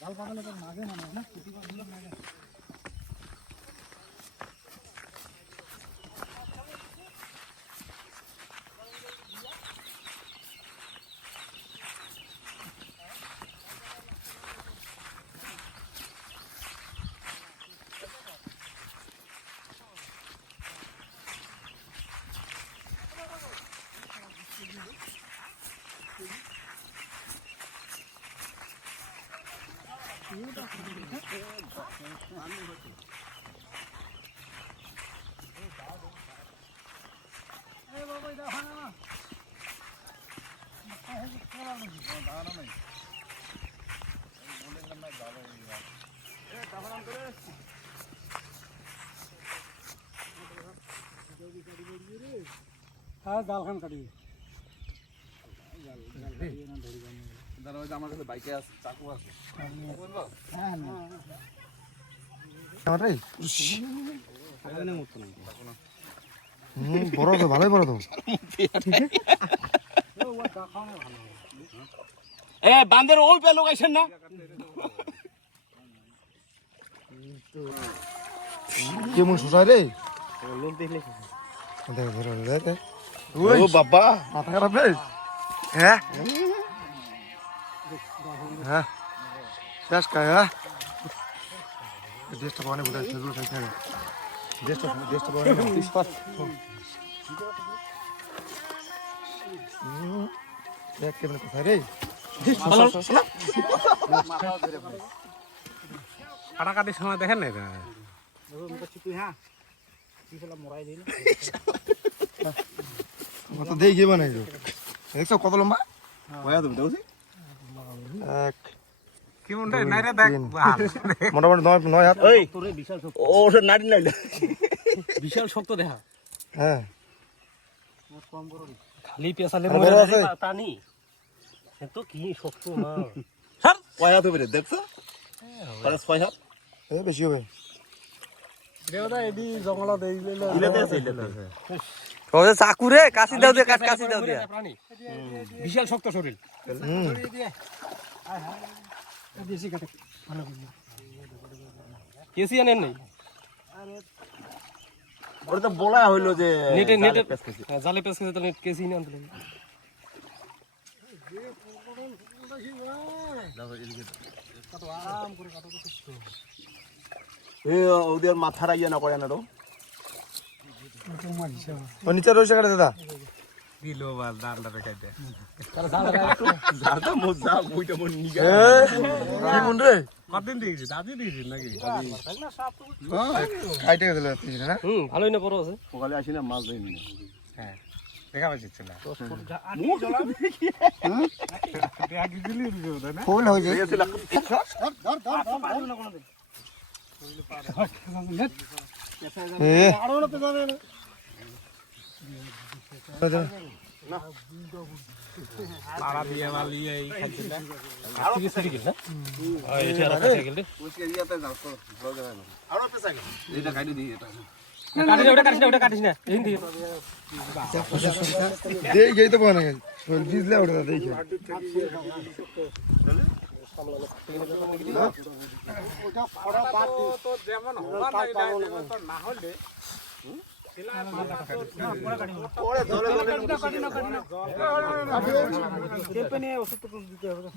জাল পাকালে তো নাগে মানে না কুটি পাকলে নাগে হ্যাঁ জালখান কাটি আমার কাছে বাইকে আছে চাকু আছে হ্যাঁ না বড় তো ভালোই বড় তো এ বান্দের ওল পে লাগাইছেন না কেমন সুসাই রে লোক দেখলে দেখ ধরে দেখ ও বাবা মাথা খারাপ রে হ্যাঁ হ্যাঁ শেষ খায় হ্যাঁ দেশটা পাওয়া বোধ হয় সেগুলো খাই খাই দেশটা পাওয়া দেখ কেমন কোথায় রে কাটাকাটির সময় দেখেন না হ্যাঁ মরাই দিন তো দেখি বানাই দেখছো কত লম্বা এক কেমন রে নাইরা দেখ মোটামুটি 9 হাত এই ও নাড়ি নাইলে বিশাল শক্ত দেখা হ্যাঁ খালি পেছালে বড় আছে টানি তো কি শক্ত না স্যার কয় হাত হবে দেখছো আরে 6 হাত এ বেশি হবে দেওদা এডি জঙ্গল দেই লইলো ইলাতে আছে ইলাতে আছে ওরে চাকু রে কাশি দাও দে কাশি দাও দে বিশাল শক্ত শরীর বেশি কাটে ভালো করে কেসি আনেন নাই ওটা তো বলা হইলো যে নেটে জালে পেস কেসি তো নেট কেসি নিয়ে আনতে লাগে কত আরাম করে কত কষ্ট এ ওদের মাথার আইয়া না করে না তো তো মারছে ও নিচে রইছে কাটে দাদা দিলো বাল দাঁড়টা রেখে দে জাদা মজা বইটা মন নিগা কি কোন রে কতদিন দিয়েছি দাদি দিয়েছি নাকি কাইটে গেল তিন না ভালোই না বড় আছে সকালে আসি না মাছ দেয়নি হ্যাঁ দেখা পাচ্ছি না ফুল হয়ে যায় এ পাড়া দিয়ে বালি এই খাইছে না আজকে কি সরি গেল না এটা আর কাছে গেল ওকে ইয়াতে যাও তো ভালো জায়গা না আরো পেছা গেল এটা কাটি দিই এটা ওটা কাটিস না এই দিয়ে দেই গই তো বনে ফুল বিজলে ওটা দেখি ওটা পড়া পাত তো যেমন হওয়া নাই তো না হলে ওরে জলে জলে কাটি না কেপে নিয়ে ওষুধ তো দিতে হবে